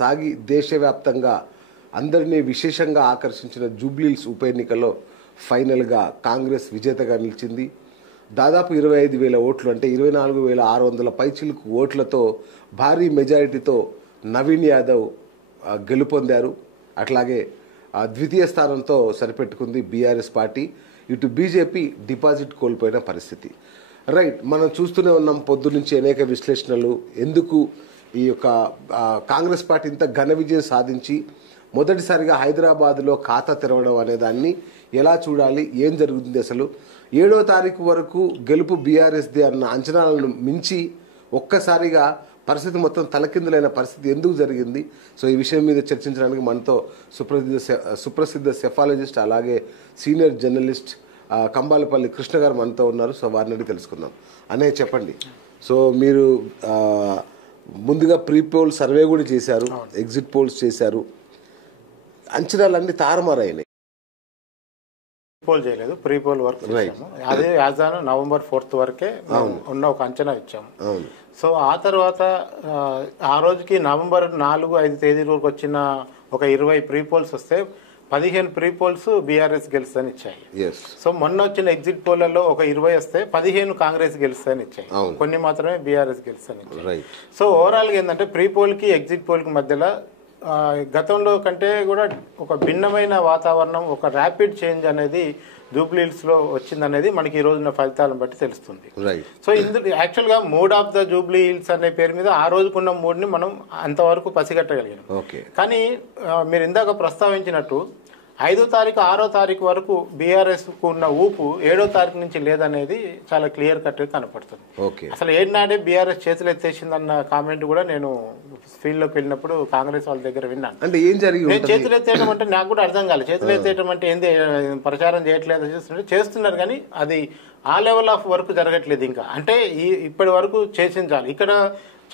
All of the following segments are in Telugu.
సాగి దేశవ్యాప్తంగా అందరినీ విశేషంగా ఆకర్షించిన జూబ్లీహిల్స్ ఉప ఎన్నికల్లో ఫైనల్గా కాంగ్రెస్ విజేతగా నిలిచింది. దాదాపు 25,000 ఓట్లు అంటే 24,600 పైచిలుకు ఓట్లతో భారీ మెజారిటీతో నవీన్ యాదవ్ గెలుపొందారు. అట్లాగే ద్వితీయ స్థానంతో సరిపెట్టుకుంది బీఆర్ఎస్ పార్టీ. ఇటు బీజేపీ డిపాజిట్ కోల్పోయిన పరిస్థితి. రైట్, మనం చూస్తూనే ఉన్నాం పొద్దు నుంచి అనేక విశ్లేషణలు. ఎందుకు ఈ యొక్క కాంగ్రెస్ పార్టీ ఇంత ఘన విజయం సాధించి మొదటిసారిగా హైదరాబాద్లో ఖాతా తెరవడం అనే దాన్ని ఎలా చూడాలి, ఏం జరుగుతుంది, అసలు 7వ తారీఖు వరకు గెలుపు బీఆర్ఎస్ది అన్న అంచనాలను మించి ఒక్కసారిగా పరిస్థితి మొత్తం తలకిందులైన పరిస్థితి ఎందుకు జరిగింది? సో ఈ విషయం మీద చర్చించడానికి మనతో సుప్రసిద్ధ సెఫాలజిస్ట్ అలాగే సీనియర్ జర్నలిస్ట్ కంబాలపల్లి కృష్ణ గారు మనతో ఉన్నారు. సో వారిని అడిగి తెలుసుకుందాం. అనే చెప్పండి, సో మీరు ముందుగా ప్రీ పోల్ సర్వే కూడా చేశారు, ఎగ్జిట్ పోల్స్ చేశారు, అంచనాలన్నీ తారుమారైనాయి. పోల్ చేయలేదు, ప్రీ పోల్ వర్క్ చేసాము. అదే యాజ్ ఆన్ November 4th వరకే ఉన్న ఒక అంచనా ఇచ్చాము. సో ఆ తర్వాత ఆ రోజుకి November 4-5 తేదీల వరకు వచ్చిన ఒక 20 ప్రీ పోల్స్ వస్తే 15 ప్రీ పోల్స్ బీఆర్ఎస్ గెలుస్తుందని ఇచ్చాయి. సో మొన్న వచ్చిన ఎగ్జిట్ పోల్లలో ఒక 20 వస్తే 15 కాంగ్రెస్ గెలుస్తుందని ఇచ్చాయి, కొన్ని మాత్రమే బీఆర్ఎస్ గెలుస్తుందని ఇచ్చాయి. సో ఓవరాల్ గా ఏంటంటే ప్రీ పోల్ కి ఎగ్జిట్ పోల్ కి మధ్యలో గతంలో కంటే కూడా ఒక భిన్నమైన వాతావరణం, ఒక ర్యాపిడ్ చేంజ్ అనేది జూబ్లీహిల్స్ లో వచ్చిందనేది మనకి ఈ రోజున ఫలితాలను బట్టి తెలుస్తుంది. సో ఇందులో యాక్చువల్ గా మూడ్ ఆఫ్ ద జూబ్లీహిల్స్ అనే పేరు మీద ఆ రోజుకున్న మూడ్ ని మనం అంతవరకు పసిగట్టగలిగాం. కానీ మీరు ఇందాక ప్రస్తావించినట్టు 5వ తారీఖు 6వ తారీఖు వరకు బీఆర్ఎస్ కు ఉన్న ఊపు 7వ తారీఖు నుంచి లేదనేది చాలా క్లియర్ కట్ గా కనపడుతుంది. అసలు ఏనాడే బీఆర్ఎస్ చేతులు ఎత్తేసిందన్న కామెంట్ కూడా నేను ఫీల్డ్ లోకి వెళ్ళినప్పుడు కాంగ్రెస్ వాళ్ళ దగ్గర విన్నాను. అంటే ఏం జరిగింది? చేతులు ఎత్తేయడం అంటే నాకు కూడా అర్థం కాలేదు. చేతులు ఎత్తేయడం అంటే ఏంది, ప్రచారం చేయట్లేదు చేస్తున్నారు కానీ అది ఆ లెవెల్ ఆఫ్ వర్క్ జరగట్లేదు ఇంకా. అంటే ఇప్పటి వరకు చేసించాలి. ఇక్కడ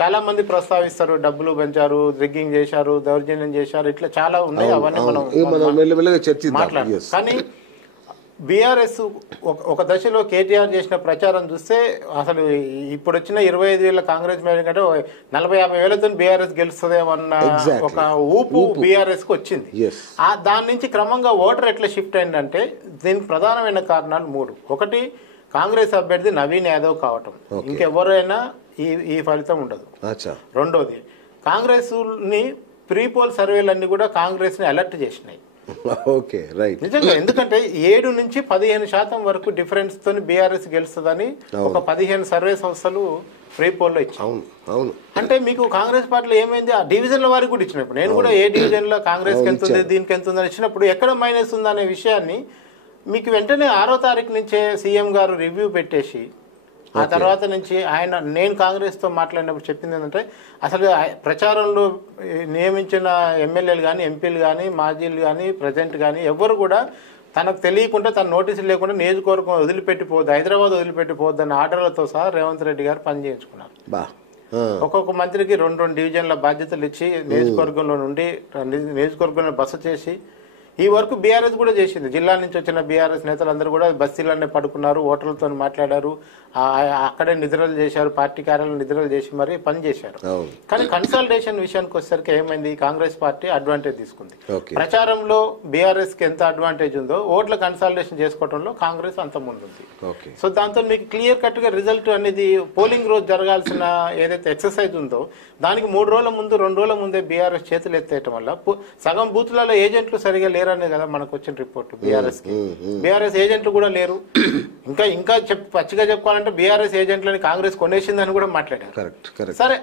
చాలా మంది ప్రస్తావిస్తారు, డబ్బులు పెంచారు, రిగ్గింగ్ చేశారు, దౌర్జన్యం చేశారు, ఇట్లా చాలా ఉన్నాయి. అవన్నీ మనం మాట్లాడాలి. కానీ బీఆర్ఎస్ ఒక దశలో కేటీఆర్ చేసిన ప్రచారం చూస్తే అసలు ఇప్పుడు వచ్చిన 25,000 కాంగ్రెస్ మేడం కంటే 40-50 వేలతో బీఆర్ఎస్ గెలుస్తుందేమన్న ఒక ఊపు బీఆర్ఎస్ కు వచ్చింది. దాని నుంచి క్రమంగా ఓటర్ ఎట్లా షిఫ్ట్ అయిందంటే దీనికి ప్రధానమైన కారణాలు 3. ఒకటి, కాంగ్రెస్ అభ్యర్థి నవీన్ యాదవ్ కావటం, ఇంకెవరైనా ఈ ఫలితం ఉండదు. రెండోది, కాంగ్రెస్ ని ప్రీ పోల్ సర్వేలన్నీ కూడా కాంగ్రెస్ ని అలర్ట్ చేసినాయి. నిజంగా, ఎందుకంటే 7 నుంచి 15% వరకు డిఫరెన్స్ తో బీఆర్ఎస్ గెలుస్తుందని ఒక 15 సర్వే సంస్థలు ప్రీ పోల్ లో ఇచ్చాయి. అంటే మీకు కాంగ్రెస్ పార్టీలో ఏమైంది, ఆ డివిజన్ల వారికి కూడా ఇచ్చినప్పుడు నేను కూడా ఏ డివిజన్ లో కాంగ్రెస్ కి ఎంత ఉంది, దీనికి ఎంత ఉందని ఇచ్చినప్పుడు ఎక్కడ మైనస్ ఉందనే విషయాన్ని మీకు వెంటనే 6వ తారీఖు నుంచే సీఎం గారు రివ్యూ పెట్టేసి ఆ తర్వాత నుంచి నేను కాంగ్రెస్ తో మాట్లాడినప్పుడు చెప్పింది ఏంటంటే అసలు ప్రచారంలో నియమించిన ఎమ్మెల్యేలు కానీ, ఎంపీలు కానీ, మాజీలు కానీ, ప్రెసిడెంట్ కానీ ఎవరు కూడా తనకు తెలియకుండా, తన నోటీసులు లేకుండా నియోజకవర్గం వదిలిపెట్టిపోద్దు, హైదరాబాద్ వదిలిపెట్టిపోద్దు అన్న ఆర్డర్లతో సహా రేవంత్ రెడ్డి గారు పనిచేయించుకున్నారు. ఒక్కొక్క మంత్రికి 2 డివిజన్ల బాధ్యతలు ఇచ్చి నియోజకవర్గంలో నుండి నియోజకవర్గంలో బస చేసి ఈ వరకు బీఆర్ఎస్ కూడా చేసింది. జిల్లా నుంచి వచ్చిన బీఆర్ఎస్ నేతలందరూ కూడా బస్తీలనే పడుకున్నారు, ఓటర్లతో మాట్లాడారు, అక్కడే నిద్రలు చేశారు, పార్టీ కార్యాలయం నిద్రలు చేసి మరీ పని చేశారు. కానీ కన్సల్టేషన్ విషయానికి వచ్చేసరికి ఏమైంది, కాంగ్రెస్ పార్టీ అడ్వాంటేజ్ తీసుకుంది. ప్రచారంలో బీఆర్ఎస్ కి ఎంత అడ్వాంటేజ్ ఉందో ఓట్ల కన్సల్టేషన్ చేసుకోవడంలో కాంగ్రెస్ అంత ముందుంది. సో దాంతో మీకు క్లియర్ కట్ గా రిజల్ట్ అనేది పోలింగ్ రోజు జరగాల్సిన ఏదైతే ఎక్సర్సైజ్ ఉందో దానికి 3 రోజుల ముందు 2 రోజుల ముందే బీఆర్ఎస్ చేతులు ఎత్తేయటం వల్ల సగం బూత్లలో ఏజెంట్లు సరిగా లేరనే కదా మనకు వచ్చిన రిపోర్ట్. బీఆర్ఎస్ ఏజెంట్లు కూడా లేరు. ఇంకా పచ్చిగా చెప్పుకోవాలంటే బీఆర్ఎస్ ఏజెంట్లని కాంగ్రెస్ కొనేసిందని కూడా మాట్లాడారు. సరే,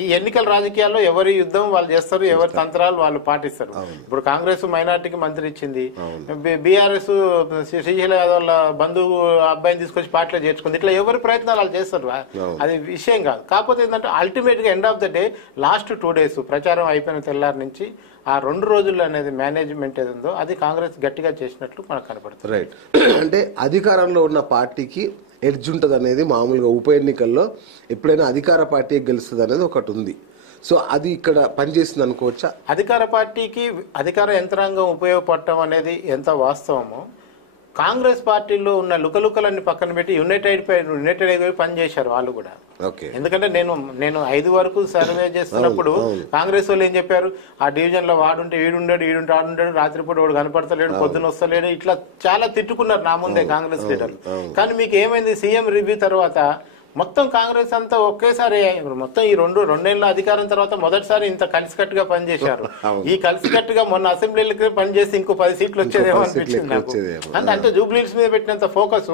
ఈ ఎన్నికల రాజకీయాల్లో ఎవరి యుద్ధం వాళ్ళు చేస్తారు, ఎవరి తంత్రాలు వాళ్ళు పాటిస్తారు. ఇప్పుడు కాంగ్రెస్ మైనార్టీకి మంత్రి ఇచ్చింది, బీఆర్ఎస్ శ్రీశైల యాదవ్ బంధువు అబ్బాయిని తీసుకొచ్చి పార్టీలో చేర్చుకుంది. ఇట్లా ఎవరి ప్రయత్నాలు వాళ్ళు చేస్తారు, అది విషయం కాదు. కాకపోతే ఏంటంటే అల్టిమేట్ గా end of the day last 2 days ప్రచారం అయిపోయిన తెల్లారి నుంచి ఆ 2 రోజులు అనేది మేనేజ్మెంట్ ఏది ఉందో అది కాంగ్రెస్ గట్టిగా చేసినట్లు మనకు కనపడుతుంది. రైట్, అంటే అధికారంలో ఉన్న పార్టీకి ఎడ్జ్ ఉంటుంది అనేది మామూలుగా ఉప ఎన్నికల్లో ఎప్పుడైనా అధికార పార్టీ గెలుస్తుంది అనేది ఒకటి ఉంది. సో అది ఇక్కడ పనిచేసింది అనుకోవచ్చా? అధికార పార్టీకి అధికార యంత్రాంగం ఉపయోగపడటం అనేది ఎంత వాస్తవమో కాంగ్రెస్ పార్టీలో ఉన్న లుకలుకలన్నీ పక్కన పెట్టి యునైటెడ్ పనిచేశారు వాళ్ళు కూడా. ఎందుకంటే నేను 5 వరకు సర్వే చేస్తున్నప్పుడు కాంగ్రెస్ వాళ్ళు ఏం చెప్పారు, ఆ డివిజన్ లో వాడుంటే వీడుండాడు, ఆడుంటాడు, రాత్రిపూట వాడు కనపడతలేడు, పొద్దున వస్తలేడు, ఇట్లా చాలా తిట్టుకున్నారు నా ముందే కాంగ్రెస్ లీడర్లు. కానీ మీకు ఏమైంది, సీఎం రివ్యూ తర్వాత మొత్తం కాంగ్రెస్ అంతా ఒకేసారి మొత్తం ఈ రెండేళ్ల అధికారం తర్వాత మొదటిసారి ఇంత కలిసికట్టుగా పనిచేశారు. ఈ కలిసికట్టుగా మొన్న అసెంబ్లీలకి పనిచేసి ఇంకో 10 సీట్లు వచ్చేదేమో అనిపించింది నాకు. అంటే జూబ్లీస్ మీద పెట్టినంత ఫోకస్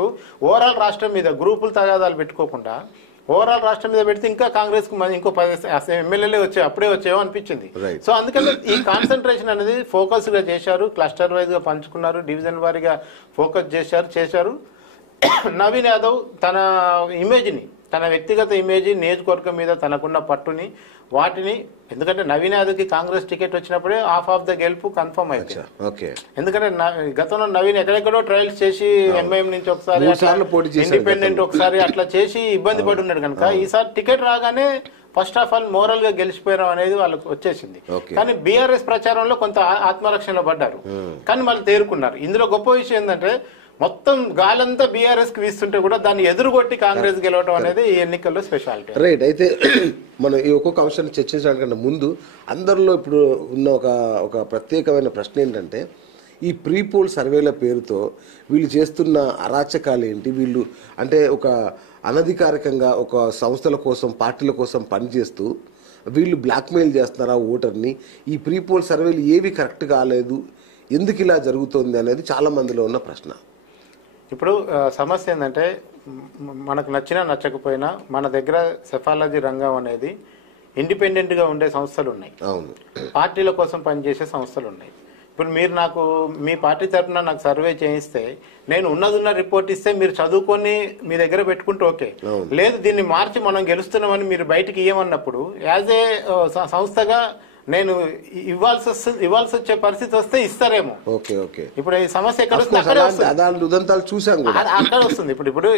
ఓవరాల్ రాష్ట్రం మీద గ్రూపులు తగాదాలు పెట్టుకోకుండా ఓవరాల్ రాష్ట్రం మీద పెడితే ఇంకా కాంగ్రెస్ కు ఇంకో 10 ఎమ్మెల్యేలే అప్పుడే వచ్చేవో అనిపించింది. సో అందుకని ఈ కాన్సన్ట్రేషన్ అనేది ఫోకస్ గా చేశారు, క్లస్టర్ వైజ్ గా పంచుకున్నారు, డివిజన్ వారీగా ఫోకస్ చేశారు. నవీన్ యాదవ్ తన ఇమేజ్ని, తన వ్యక్తిగత ఇమేజ్, నియోజకవర్గం మీద తనకున్న పట్టుని వాటిని, ఎందుకంటే నవీన్ యాదవ్ కి కాంగ్రెస్ టికెట్ వచ్చినప్పుడే హాఫ్ ఆఫ్ ద గెలుపు కన్ఫర్మ్ అయింది. ఎందుకంటే గతంలో నవీన్ ఎక్కడెక్కడో ట్రయల్స్ చేసి ఎంఐఎం నుంచి ఒకసారి, ఇండిపెండెంట్ ఒకసారి అట్లా చేసి ఇబ్బంది పడి ఉన్నాడు కనుక ఈసారి టికెట్ రాగానే ఫస్ట్ ఆఫ్ ఆల్ మోరల్ గా గెలిచిపోయడం అనేది వాళ్ళకు వచ్చేసింది. కానీ బీఆర్ఎస్ ప్రచారంలో కొంత ఆత్మరక్షణలో పడ్డారు, కానీ వాళ్ళు తేరుకున్నారు. ఇందులో గొప్ప విషయం ఏంటంటే మొత్తం గాలంతా బీఆర్ఎస్ కి వీస్తుంటే కూడా దాన్ని ఎదురుగొట్టి కాంగ్రెస్ గెలవడం అనేది ఈ ఎన్నికల్లో స్పెషాలిటీ. రైట్. అయితే మనం ఈ ఒక్కొక్క అంశాన్ని చర్చించడానికంటే ముందు అందరిలో ఇప్పుడు ఉన్న ఒక ప్రత్యేకమైన ప్రశ్న ఏంటంటే, ఈ ప్రీ పోల్ సర్వేల పేరుతో వీళ్ళు చేస్తున్న అరాచకాలు ఏంటి? వీళ్ళు అంటే ఒక అనధికారికంగా ఒక సంస్థల కోసం, పార్టీల కోసం పనిచేస్తూ వీళ్ళు బ్లాక్మెయిల్ చేస్తున్నారా ఓటర్ని? ఈ ప్రీ పోల్ సర్వేలు ఏవి కరెక్ట్ కాలేదు, ఎందుకు ఇలా జరుగుతుంది అనేది చాలా మందిలో ఉన్న ప్రశ్న. ఇప్పుడు సమస్య ఏంటంటే, మనకు నచ్చినా నచ్చకపోయినా మన దగ్గర సెఫాలజీ రంగం అనేది ఇండిపెండెంట్ గా ఉండే సంస్థలు ఉన్నాయి, పార్టీల కోసం పనిచేసే సంస్థలు ఉన్నాయి. ఇప్పుడు మీరు నాకు మీ పార్టీ తరఫున నాకు సర్వే చేయిస్తే, నేను ఉన్నదున్న రిపోర్ట్ ఇస్తే మీరు చదువుకొని మీ దగ్గర పెట్టుకుంటే ఓకే, లేదు దీన్ని మార్చి మనం గెలుస్తున్నామని మీరు బయటికి ఇవ్వమన్నప్పుడు యాజ్ ఏ సంస్థగా నేను ఇవ్వాల్సి వచ్చే పరిస్థితి వస్తే ఇస్తారేమో. ఇప్పుడు ఈ సమస్య ఎక్కడ వస్తుంది, అక్కడ వస్తుంది. ఇప్పుడు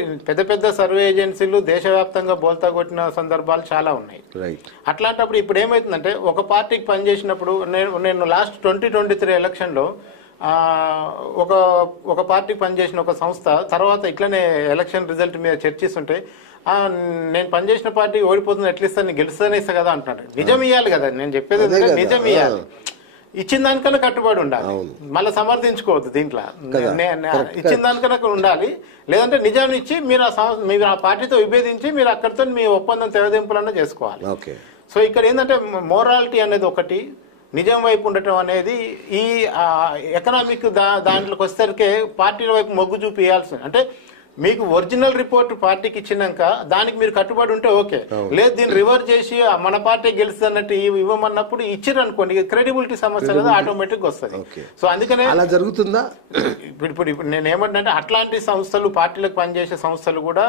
పెద్ద సర్వే ఏజెన్సీలు దేశవ్యాప్తంగా బోల్తా కొట్టిన సందర్భాలు చాలా ఉన్నాయి. అట్లాంటప్పుడు ఇప్పుడు ఏమైతుందంటే, ఒక పార్టీకి పనిచేసినప్పుడు నేను లాస్ట్ 2023 ఎలక్షన్ లో ఒక పార్టీకి పనిచేసిన ఒక సంస్థ తర్వాత ఇట్లనే ఎలక్షన్ రిజల్ట్ మీద చర్చిస్తుంటే, నేను పనిచేసిన పార్టీ ఓడిపోతుంది ఎట్లా ఇస్తాను, గెలుస్తానే ఇస్తా కదా అంటున్నాడు. నిజం ఇవ్వాలి కదా, నేను చెప్పేది నిజం ఇవ్వాలి, ఇచ్చిన దానికన్నా కట్టుబడి ఉండాలి, మళ్ళీ సమర్థించుకోవద్దు దీంట్లో. ఇచ్చిన దానికన్నా ఉండాలి, లేదంటే నిజాన్ని ఇచ్చి మీరు ఆ పార్టీతో విభేదించి మీరు అక్కడితో మీ ఒప్పందం తెరదింపులన్నా చేసుకోవాలి. సో ఇక్కడ ఏంటంటే మోరాలిటీ అనేది ఒకటి, నిజం వైపు ఉండటం అనేది, ఈ ఎకనామిక్ దాంట్లోకి వచ్చేసరికి పార్టీల వైపు మొగ్గు చూపియాల్సింది. అంటే మీకు ఒరిజినల్ రిపోర్ట్ పార్టీకి ఇచ్చినాక దానికి మీరు కట్టుబడి ఉంటే ఓకే, లేదు దీన్ని రివర్స్ చేసి మన పార్టీ గెలుస్తున్నట్టు ఇవ్వమన్నప్పుడు ఇచ్చిర్రు అనుకోండి, క్రెడిబిలిటీ సమస్య కదా ఆటోమేటిక్ వస్తుంది. సో అందుకనే అలా జరుగుతుందా? ఇప్పుడు నేను ఏమంటే అట్లాంటి సంస్థలు, పార్టీలకు పనిచేసే సంస్థలు కూడా